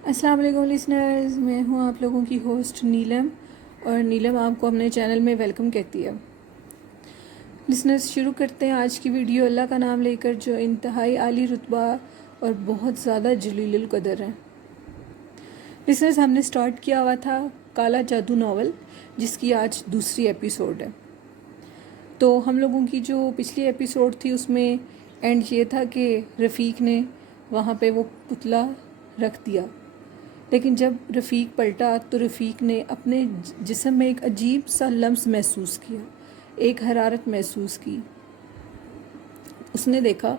السلام علیکم لسنرز، میں ہوں آپ لوگوں کی ہوسٹ نیلم، اور نیلم آپ کو اپنے چینل میں ویلکم کہتی ہے۔ لسنرز، شروع کرتے ہیں آج کی ویڈیو اللہ کا نام لے کر، جو انتہائی عالی رتبہ اور بہت زیادہ جلیل القدر ہے۔ لسنرز، ہم نے سٹارٹ کیا ہوا تھا کالا جادو ناول، جس کی آج دوسری ایپیسوڈ ہے۔ تو ہم لوگوں کی جو پچھلی ایپیسوڈ تھی اس میں اینڈ یہ تھا کہ رفیق نے وہاں پہ وہ پتلا رکھ دیا، لیکن جب رفیق پلٹا تو رفیق نے اپنے جسم میں ایک عجیب سا لمس محسوس کیا، ایک حرارت محسوس کی۔ اس نے دیکھا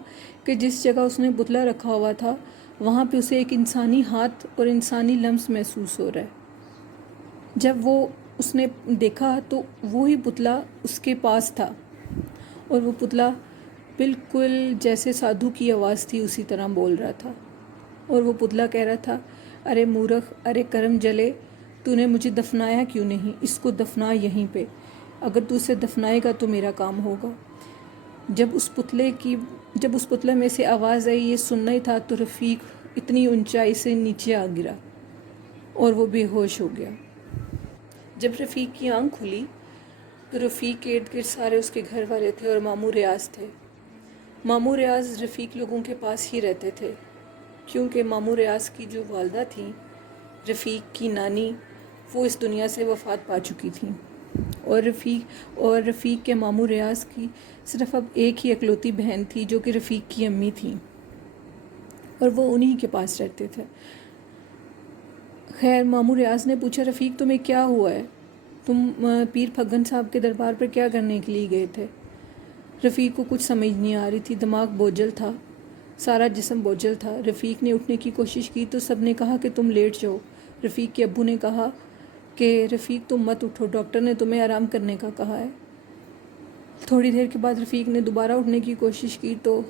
کہ جس جگہ اس نے پتلا رکھا ہوا تھا وہاں پہ اسے ایک انسانی ہاتھ اور انسانی لمس محسوس ہو رہا ہے۔ جب اس نے دیکھا تو وہی پتلا اس کے پاس تھا، اور وہ پتلا بالکل جیسے سادھو کی آواز تھی اسی طرح بول رہا تھا، اور وہ پتلا کہہ رہا تھا، ارے مورخ، ارے کرم جلے، تو نے مجھے دفنایا کیوں نہیں؟ اس کو دفنا یہیں پہ، اگر تو اسے دفنائے گا تو میرا کام ہوگا۔ جب اس پتلے میں سے آواز آئی، یہ سننا ہی تھا، تو رفیق اتنی اونچائی سے نیچے آ گرا اور وہ بے ہوش ہو گیا۔ جب رفیق کی آنکھ کھلی تو رفیق کے ارد گرد سارے اس کے گھر والے تھے اور ماموں ریاض تھے۔ ماموں ریاض رفیق لوگوں کے پاس ہی رہتے تھے، کیونکہ ماموں ریاض کی جو والدہ تھیں، رفیق کی نانی، وہ اس دنیا سے وفات پا چکی تھیں، اور رفیق کے ماموں ریاض کی صرف اب ایک ہی اکلوتی بہن تھی جو کہ رفیق کی امی تھیں، اور وہ انہی کے پاس رہتے تھے۔ خیر، ماموں ریاض نے پوچھا، رفیق تمہیں کیا ہوا ہے؟ تم پیر پھگن صاحب کے دربار پر کیا کرنے کے لیے گئے تھے؟ رفیق کو کچھ سمجھ نہیں آ رہی تھی، دماغ بوجھل تھا، سارا جسم بوجھل تھا۔ رفیق نے اٹھنے کی کوشش کی تو سب نے کہا کہ تم لیٹ جاؤ۔ رفیق کے ابو نے کہا کہ رفیق تم مت اٹھو، ڈاکٹر نے تمہیں آرام کرنے کا کہا ہے۔ تھوڑی دیر کے بعد رفیق نے دوبارہ اٹھنے کی کوشش کی تو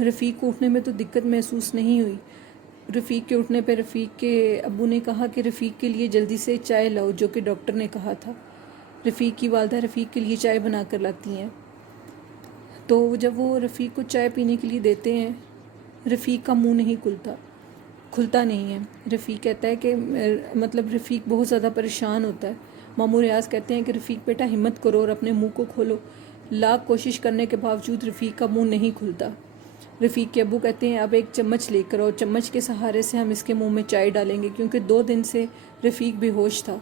رفیق کو اٹھنے میں تو دقت محسوس نہیں ہوئی۔ رفیق کے اٹھنے پہ رفیق کے ابو نے کہا کہ رفیق کے لیے جلدی سے چائے لاؤ، جو کہ ڈاکٹر نے کہا تھا۔ رفیق کی والدہ رفیق کے لیے چائے بنا کر لاتی ہیں، تو جب وہ رفیق کو چائے پینے کے لیے دیتے ہیں، رفیق کا منہ نہیں کھلتا نہیں ہے۔ رفیق کہتا ہے کہ رفیق بہت زیادہ پریشان ہوتا ہے۔ ماموں ریاض کہتے ہیں کہ رفیق بیٹا ہمت کرو اور اپنے منہ کو کھولو۔ لاکھ کوشش کرنے کے باوجود رفیق کا منہ نہیں کھلتا۔ رفیق کے ابو کہتے ہیں اب ایک چمچ لے کر آؤ، چمچ کے سہارے سے ہم اس کے منہ میں چائے ڈالیں گے، کیونکہ 2 دن سے رفیق بے ہوش تھا۔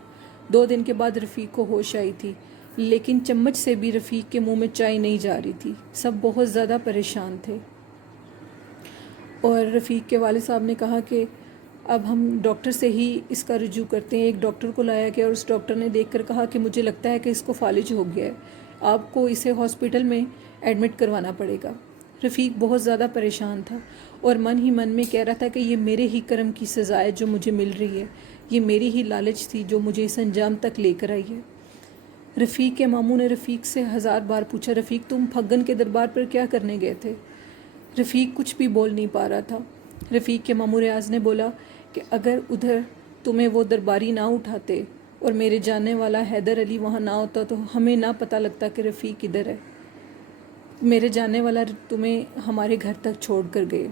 2 دن کے بعد رفیق کو ہوش آئی تھی، لیکن چمچ سے بھی رفیق کے منہ میں چائے نہیں جا رہی تھی۔ سب بہت زیادہ پریشان تھے، اور رفیق کے والد صاحب نے کہا کہ اب ہم ڈاکٹر سے ہی اس کا رجوع کرتے ہیں۔ ایک ڈاکٹر کو لایا گیا اور اس ڈاکٹر نے دیکھ کر کہا کہ مجھے لگتا ہے کہ اس کو فالج ہو گیا ہے، آپ کو اسے ہاسپٹل میں ایڈمٹ کروانا پڑے گا۔ رفیق بہت زیادہ پریشان تھا اور من ہی من میں کہہ رہا تھا کہ یہ میرے ہی کرم کی سزا ہے جو مجھے مل رہی ہے، یہ میری ہی لالچ تھی جو مجھے اس انجام تک لے کر آئی ہے۔ رفیق کے ماموں نے رفیق سے 1000 بار پوچھا، رفیق تم پھگن کے دربار پر کیا کرنے گئے تھے؟ رفیق کچھ بھی بول نہیں پا رہا تھا۔ رفیق کے ماموں ریاض نے بولا کہ اگر ادھر تمہیں وہ درباری نہ اٹھاتے اور میرے جاننے والا حیدر علی وہاں نہ ہوتا تو ہمیں نہ پتہ لگتا کہ رفیق کدھر ہے۔ میرے جاننے والا تمہیں ہمارے گھر تک چھوڑ کر گئے۔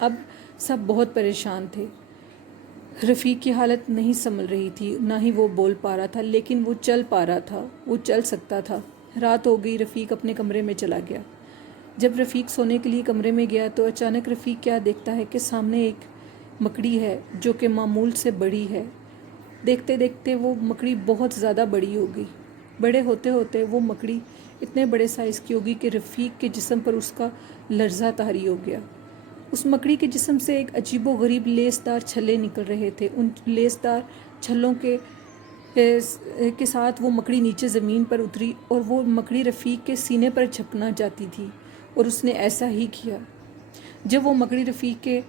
اب سب بہت پریشان تھے۔ رفیق کی حالت نہیں سنبھل رہی تھی، نہ ہی وہ بول پا رہا تھا، لیکن وہ چل پا رہا تھا، وہ چل سکتا تھا۔ رات ہو گئی، رفیق اپنے کمرے میں چلا گیا۔ جب رفیق سونے کے لیے کمرے میں گیا تو اچانک رفیق کیا دیکھتا ہے کہ سامنے ایک مکڑی ہے جو کہ معمول سے بڑی ہے۔ دیکھتے دیکھتے وہ مکڑی بہت زیادہ بڑی ہو گئی۔ بڑے ہوتے ہوتے وہ مکڑی اتنے بڑے سائز کی ہوگی کہ رفیق کے جسم پر اس کا لرزہ طاری ہو گیا۔ اس مکڑی کے جسم سے ایک عجیب و غریب لیس دار چھلے نکل رہے تھے۔ ان لیس دار چھلوں کے ساتھ وہ مکڑی نیچے زمین پر اتری اور وہ مکڑی رفیق کے سینے پر چھپنا چاہتی تھی، اور اس نے ایسا ہی کیا۔ جب وہ مکڑی رفیق کے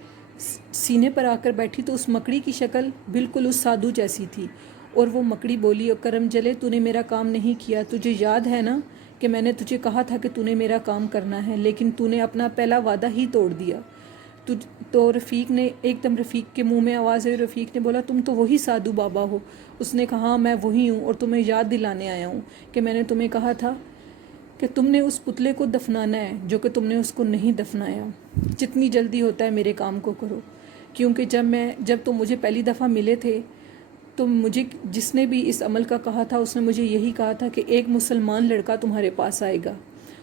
سینے پر آ کر بیٹھی تو اس مکڑی کی شکل بالکل اس سادھو جیسی تھی، اور وہ مکڑی بولی، اور کرم جلے تو نے میرا کام نہیں کیا، تجھے یاد ہے نا کہ میں نے تجھے کہا تھا کہ تو نے میرا کام کرنا ہے، لیکن تو نے اپنا پہلا وعدہ ہی توڑ دیا۔ تو رفیق نے ایک دم رفیق کے منہ میں آواز آئی، رفیق نے بولا تم تو وہی سادھو بابا ہو۔ اس نے کہا ہاں میں وہی ہوں، اور تمہیں یاد دلانے آیا ہوں کہ میں نے تمہیں کہا تھا کہ تم نے اس پتلے کو دفنانا ہے، جو کہ تم نے اس کو نہیں دفنایا۔ جتنی جلدی ہوتا ہے میرے کام کو کرو، کیونکہ جب تم مجھے پہلی دفعہ ملے تھے تو مجھے جس نے بھی اس عمل کا کہا تھا اس نے مجھے یہی کہا تھا کہ ایک مسلمان لڑکا تمہارے پاس آئے گا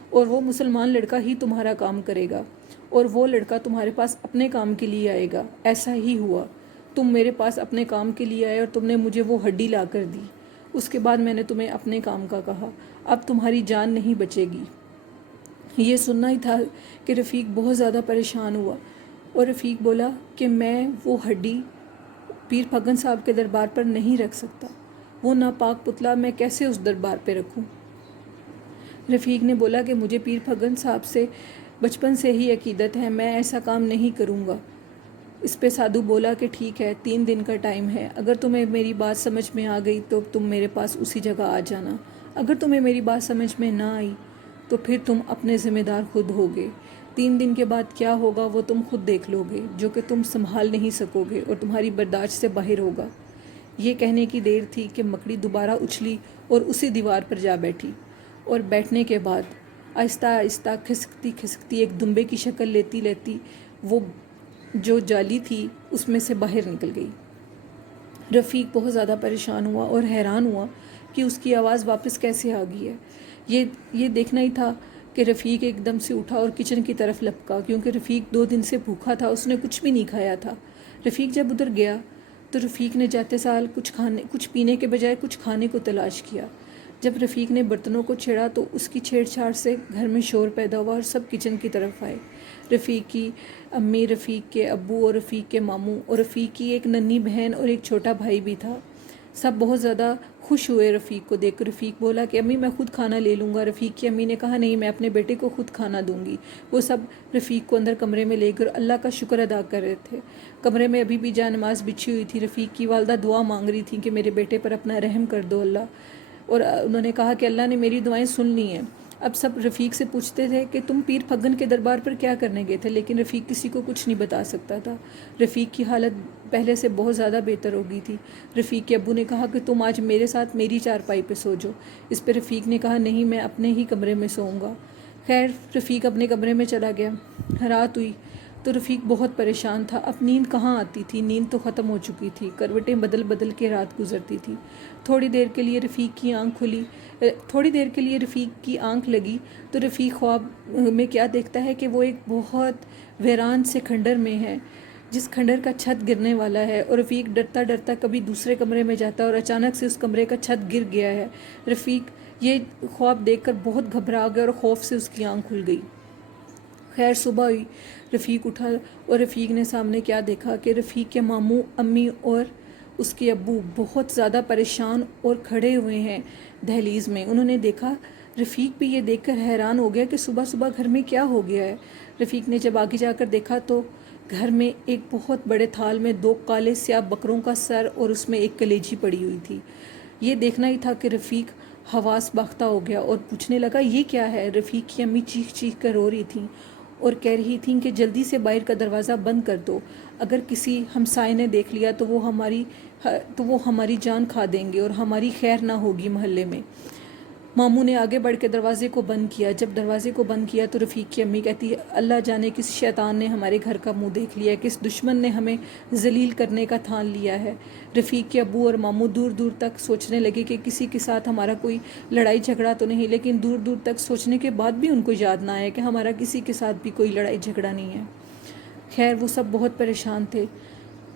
اور وہ مسلمان لڑکا ہی تمہارا کام کرے گا اور وہ لڑکا تمہارے پاس اپنے کام کے لیے آئے گا۔ ایسا ہی ہوا، تم میرے پاس اپنے کام کے لیے آئے اور تم نے مجھے وہ ہڈی لا کر دی۔ اس کے بعد میں نے تمہیں اپنے کام کا کہا، اب تمہاری جان نہیں بچے گی۔ یہ سننا ہی تھا کہ رفیق بہت زیادہ پریشان ہوا اور رفیق بولا کہ میں وہ ہڈی پیر پھگن صاحب کے دربار پر نہیں رکھ سکتا، وہ ناپاک پتلا میں کیسے اس دربار پہ رکھوں۔ رفیق نے بولا کہ مجھے پیر پھگن صاحب سے بچپن سے ہی عقیدت ہے، میں ایسا کام نہیں کروں گا۔ اس پہ سادھو بولا کہ ٹھیک ہے، 3 دن کا ٹائم ہے، اگر تمہیں میری بات سمجھ میں آ گئی تو تم میرے پاس اسی جگہ آ جانا، اگر تمہیں میری بات سمجھ میں نہ آئی تو پھر تم اپنے ذمہ دار خود ہوگے۔ 3 دن کے بعد کیا ہوگا وہ تم خود دیکھ لو گے، جو کہ تم سنبھال نہیں سکو گے اور تمہاری برداشت سے باہر ہوگا۔ یہ کہنے کی دیر تھی کہ مکڑی دوبارہ اچھلی اور اسی دیوار پر جا بیٹھی، اور بیٹھنے کے بعد آہستہ آہستہ کھسکتی کھسکتی ایک دمبے کی شکل لیتی لیتی وہ جو جالی تھی اس میں سے باہر نکل گئی۔ رفیق بہت زیادہ پریشان ہوا اور حیران ہوا کہ اس کی آواز واپس کیسے آ گئی ہے۔ یہ دیکھنا ہی تھا کہ رفیق ایک دم سے اٹھا اور کچن کی طرف لپکا، کیونکہ رفیق 2 دن سے بھوکا تھا، اس نے کچھ بھی نہیں کھایا تھا۔ رفیق جب ادھر گیا تو رفیق نے جاتے سال کچھ پینے کے بجائے کچھ کھانے کو تلاش کیا۔ جب رفیق نے برتنوں کو چھیڑا تو اس کی چھیڑ چھاڑ سے گھر میں شور پیدا ہوا اور سب کچن کی طرف آئے۔ رفیق کی امی، رفیق کے ابو اور رفیق کے ماموں اور رفیق کی ایک ننھی بہن اور ایک چھوٹا بھائی بھی تھا۔ سب بہت زیادہ خوش ہوئے رفیق کو دیکھ کر۔ رفیق بولا کہ امی میں خود کھانا لے لوں گا۔ رفیق کی امی نے کہا نہیں، میں اپنے بیٹے کو خود کھانا دوں گی۔ وہ سب رفیق کو اندر کمرے میں لے کر اللہ کا شکر ادا کر رہے تھے۔ کمرے میں ابھی بھی جا نماز بچھی ہوئی تھی۔ رفیق کی والدہ دعا مانگ رہی تھی کہ میرے بیٹے پر اپنا رحم کر دو اللہ، اور انہوں نے کہا کہ اللہ نے میری دعائیں سن لی ہیں۔ اب سب رفیق سے پوچھتے تھے کہ تم پیر پھگن کے دربار پر کیا کرنے گئے تھے، لیکن رفیق کسی کو کچھ نہیں بتا سکتا تھا۔ رفیق کی حالت پہلے سے بہت زیادہ بہتر ہو گئی تھی۔ رفیق کے ابو نے کہا کہ تم آج میرے ساتھ میری چارپائی پہ سو جاؤ۔ اس پہ رفیق نے کہا نہیں، میں اپنے ہی کمرے میں سوؤں گا۔ خیر رفیق اپنے کمرے میں چلا گیا۔ رات ہوئی تو رفیق بہت پریشان تھا، اب نیند کہاں آتی تھی، نیند تو ختم ہو چکی تھی، کروٹیں بدل بدل کے رات گزرتی تھی۔ تھوڑی دیر کے لیے رفیق کی آنکھ لگی تو رفیق خواب میں کیا دیکھتا ہے کہ وہ ایک بہت ویران سے کھنڈر میں ہے، جس کھنڈر کا چھت گرنے والا ہے، اور رفیق ڈرتا ڈرتا کبھی دوسرے کمرے میں جاتا اور اچانک سے اس کمرے کا چھت گر گیا ہے۔ رفیق یہ خواب دیکھ کر بہت گھبرا گیا اور خوف سے اس کی آنکھ کھل گئی۔ خیر صبح ہوئی، رفیق اٹھا اور رفیق نے سامنے کیا دیکھا کہ رفیق کے ماموں، امی اور اس کے ابو بہت زیادہ پریشان اور کھڑے ہوئے ہیں دہلیز میں۔ انہوں نے دیکھا، رفیق بھی یہ دیکھ کر حیران ہو گیا کہ صبح صبح گھر میں کیا ہو گیا ہے۔ رفیق نے جب آگے جا کر دیکھا تو گھر میں ایک بہت بڑے تھال میں 2 کالے سیاہ بکروں کا سر اور اس میں ایک کلیجی پڑی ہوئی تھی۔ یہ دیکھنا ہی تھا کہ رفیق حواس باختہ ہو گیا اور پوچھنے لگا یہ کیا ہے۔ رفیق کی امی چیخ چیخ کر رو رہی تھیں اور کہہ رہی تھیں کہ جلدی سے باہر کا دروازہ بند کر دو، اگر کسی ہمسائے نے دیکھ لیا تو وہ ہماری جان کھا دیں گے اور ہماری خیر نہ ہوگی محلے میں۔ ماموں نے آگے بڑھ کے دروازے کو بند کیا۔ جب دروازے کو بند کیا تو رفیق کی امی کہتی ہے اللہ جانے کس شیطان نے ہمارے گھر کا منہ دیکھ لیا ہے، کس دشمن نے ہمیں ذلیل کرنے کا ٹھان لیا ہے۔ رفیق کے ابو اور ماموں دور دور تک سوچنے لگے کہ کسی کے ساتھ ہمارا کوئی لڑائی جھگڑا تو نہیں، لیکن دور دور تک سوچنے کے بعد بھی ان کو یاد نہ آیا کہ ہمارا کسی کے ساتھ بھی کوئی لڑائی جھگڑا نہیں ہے۔ خیر وہ سب بہت پریشان تھے۔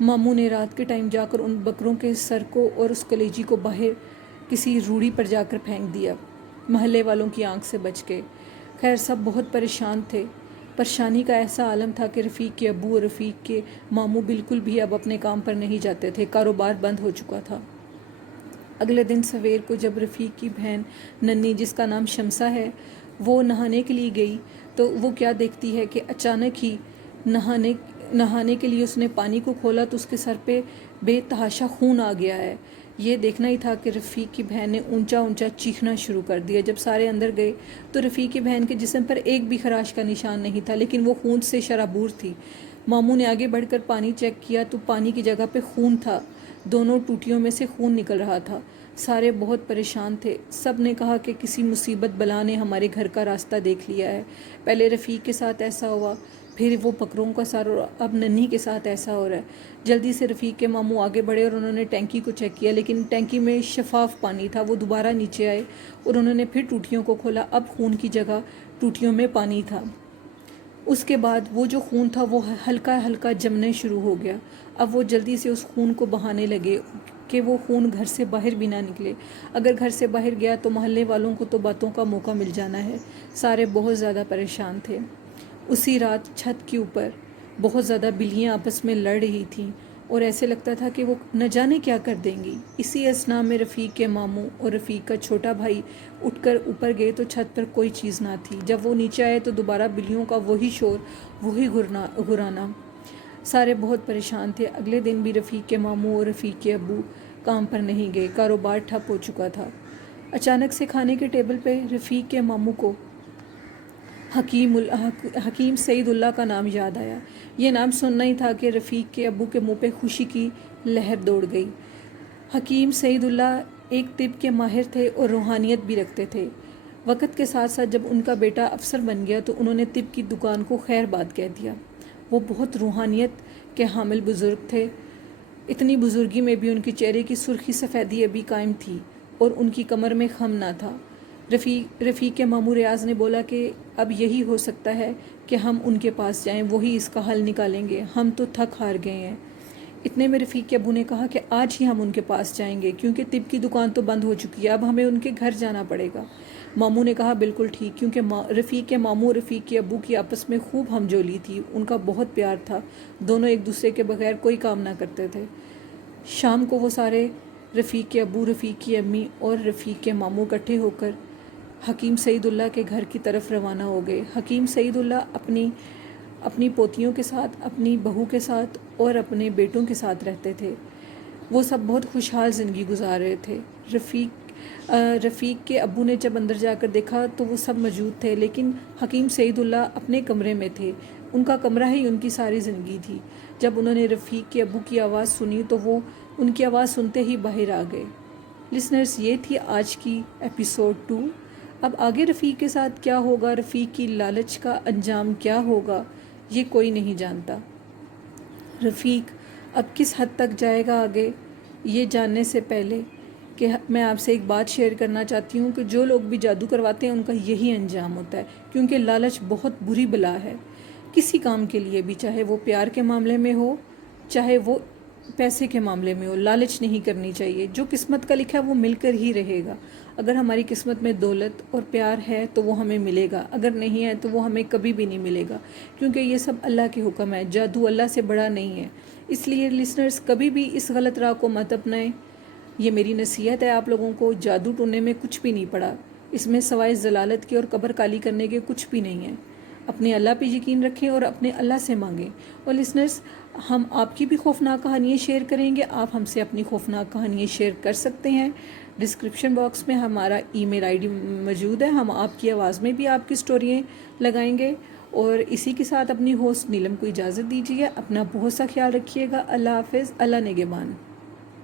ماموں نے رات کے ٹائم جا کر ان بکروں کے سر کو اور اس کلیجی کو باہر کسی روڑی پر جا کر پھینک دیا، محلے والوں کی آنکھ سے بچ کے۔ خیر سب بہت پریشان تھے۔ پریشانی کا ایسا عالم تھا کہ رفیق کے ابو اور رفیق کے ماموں بالکل بھی اب اپنے کام پر نہیں جاتے تھے، کاروبار بند ہو چکا تھا۔ اگلے دن سویر کو جب رفیق کی بہن ننھی، جس کا نام شمسہ ہے، وہ نہانے کے لیے گئی تو وہ کیا دیکھتی ہے کہ اچانک ہی نہانے کے لیے اس نے پانی کو کھولا تو اس کے سر پہ بے تحاشا خون آ گیا ہے۔ یہ دیکھنا ہی تھا کہ رفیق کی بہن نے اونچا اونچا چیخنا شروع کر دیا۔ جب سارے اندر گئے تو رفیق کی بہن کے جسم پر ایک بھی خراش کا نشان نہیں تھا، لیکن وہ خون سے شرابور تھی۔ ماموں نے آگے بڑھ کر پانی چیک کیا تو پانی کی جگہ پہ خون تھا، دونوں ٹوٹیوں میں سے خون نکل رہا تھا۔ سارے بہت پریشان تھے۔ سب نے کہا کہ کسی مصیبت بلا نے ہمارے گھر کا راستہ دیکھ لیا ہے۔ پہلے رفیق کے ساتھ ایسا ہوا، پھر وہ بکروں کا سر، اور اب ننھی کے ساتھ ایسا ہو رہا ہے۔ جلدی سے رفیق کے ماموں آگے بڑھے اور انہوں نے ٹینکی کو چیک کیا، لیکن ٹینکی میں شفاف پانی تھا۔ وہ دوبارہ نیچے آئے اور انہوں نے پھر ٹوٹیوں کو کھولا، اب خون کی جگہ ٹوٹیوں میں پانی تھا۔ اس کے بعد وہ جو خون تھا وہ ہلکا ہلکا جمنے شروع ہو گیا۔ اب وہ جلدی سے اس خون کو بہانے لگے کہ وہ خون گھر سے باہر بھی نہ نکلے۔ اگر گھر سے باہر گیا تو محلے والوں کو تو باتوں کا موقع مل جانا ہے۔ سارے بہت زیادہ پریشان تھے۔ اسی رات چھت کے اوپر بہت زیادہ بلیاں آپس میں لڑ رہی تھیں اور ایسے لگتا تھا کہ وہ نہ جانے کیا کر دیں گی۔ اسی اثنا میں رفیق کے ماموں اور رفیق کا چھوٹا بھائی اٹھ کر اوپر گئے تو چھت پر کوئی چیز نہ تھی۔ جب وہ نیچے آئے تو دوبارہ بلیوں کا وہی شور، وہی گھرانا۔ سارے بہت پریشان تھے۔ اگلے دن بھی رفیق کے ماموں اور رفیق کے ابو کام پر نہیں گئے، کاروبار ٹھپ ہو چکا تھا۔ اچانک سے کھانے کے ٹیبل پہ رفیق کے ماموں کو حکیم سعید اللہ کا نام یاد آیا۔ یہ نام سننا ہی تھا کہ رفیق کے ابو کے منہ پہ خوشی کی لہر دوڑ گئی۔ حکیم سعید اللہ ایک طب کے ماہر تھے اور روحانیت بھی رکھتے تھے۔ وقت کے ساتھ ساتھ جب ان کا بیٹا افسر بن گیا تو انہوں نے طب کی دکان کو خیر باد کہہ دیا۔ وہ بہت روحانیت کے حامل بزرگ تھے۔ اتنی بزرگی میں بھی ان کے چہرے کی سرخی سفیدی ابھی قائم تھی اور ان کی کمر میں خم نہ تھا۔ رفیق کے ماموں ریاض نے بولا کہ اب یہی ہو سکتا ہے کہ ہم ان کے پاس جائیں، وہی اس کا حل نکالیں گے، ہم تو تھک ہار گئے ہیں۔ اتنے میں رفیق کے ابو نے کہا کہ آج ہی ہم ان کے پاس جائیں گے، کیونکہ طب کی دکان تو بند ہو چکی ہے، اب ہمیں ان کے گھر جانا پڑے گا۔ ماموں نے کہا بالکل ٹھیک، کیونکہ رفیق کے ماموں اور رفیق کے ابو کی آپس میں خوب ہمجولی تھی، ان کا بہت پیار تھا، دونوں ایک دوسرے کے بغیر کوئی کام نہ کرتے تھے۔ شام کو وہ سارے رفیق کے ابو، رفیق کی امی اور رفیق کے ماموں اکٹھے ہو کر حکیم سعید اللہ کے گھر کی طرف روانہ ہو گئے۔ حکیم سعید اللہ اپنی پوتیوں کے ساتھ، اپنی بہو کے ساتھ اور اپنے بیٹوں کے ساتھ رہتے تھے۔ وہ سب بہت خوشحال زندگی گزار رہے تھے۔ رفیق کے ابو نے جب اندر جا کر دیکھا تو وہ سب موجود تھے، لیکن حکیم سعید اللہ اپنے کمرے میں تھے۔ ان کا کمرہ ہی ان کی ساری زندگی تھی۔ جب انہوں نے رفیق کے ابو کی آواز سنی تو وہ ان کی آواز سنتے ہی باہر آ گئے۔ لسنرز، یہ تھی آج کی ایپیسوڈ 2۔ اب آگے رفیق کے ساتھ کیا ہوگا، رفیق کی لالچ کا انجام کیا ہوگا، یہ کوئی نہیں جانتا۔ رفیق اب کس حد تک جائے گا آگے، یہ جاننے سے پہلے کہ میں آپ سے ایک بات شیئر کرنا چاہتی ہوں کہ جو لوگ بھی جادو کرواتے ہیں ان کا یہی انجام ہوتا ہے، کیونکہ لالچ بہت بری بلا ہے۔ کسی کام کے لیے بھی، چاہے وہ پیار کے معاملے میں ہو، چاہے وہ پیسے کے معاملے میں ہو، لالچ نہیں کرنی چاہیے۔ جو قسمت کا لکھا ہے وہ مل کر ہی رہے گا۔ اگر ہماری قسمت میں دولت اور پیار ہے تو وہ ہمیں ملے گا، اگر نہیں ہے تو وہ ہمیں کبھی بھی نہیں ملے گا، کیونکہ یہ سب اللہ کے حکم ہے، جادو اللہ سے بڑا نہیں ہے۔ اس لیے لسنرز، کبھی بھی اس غلط راہ کو مت اپنائیں۔ یہ میری نصیحت ہے آپ لوگوں کو۔ جادو ٹونے میں کچھ بھی نہیں پڑا، اس میں سوائے ضلالت کے اور قبر کالی کرنے کے کچھ بھی نہیں ہے۔ اپنے اللہ پہ یقین رکھیں اور اپنے اللہ سے مانگیں۔ اور لسنرز، ہم آپ کی بھی خوفناک کہانیاں شیئر کریں گے، آپ ہم سے اپنی خوفناک کہانیاں شیئر کر سکتے ہیں۔ ڈسکرپشن باکس میں ہمارا ای میل آئی ڈی موجود ہے، ہم آپ کی آواز میں بھی آپ کی سٹوریاں لگائیں گے۔ اور اسی کے ساتھ اپنی ہوسٹ نیلم کو اجازت دیجیے۔ اپنا بہت سا خیال رکھیے گا۔ اللہ حافظ، اللہ نگہبان۔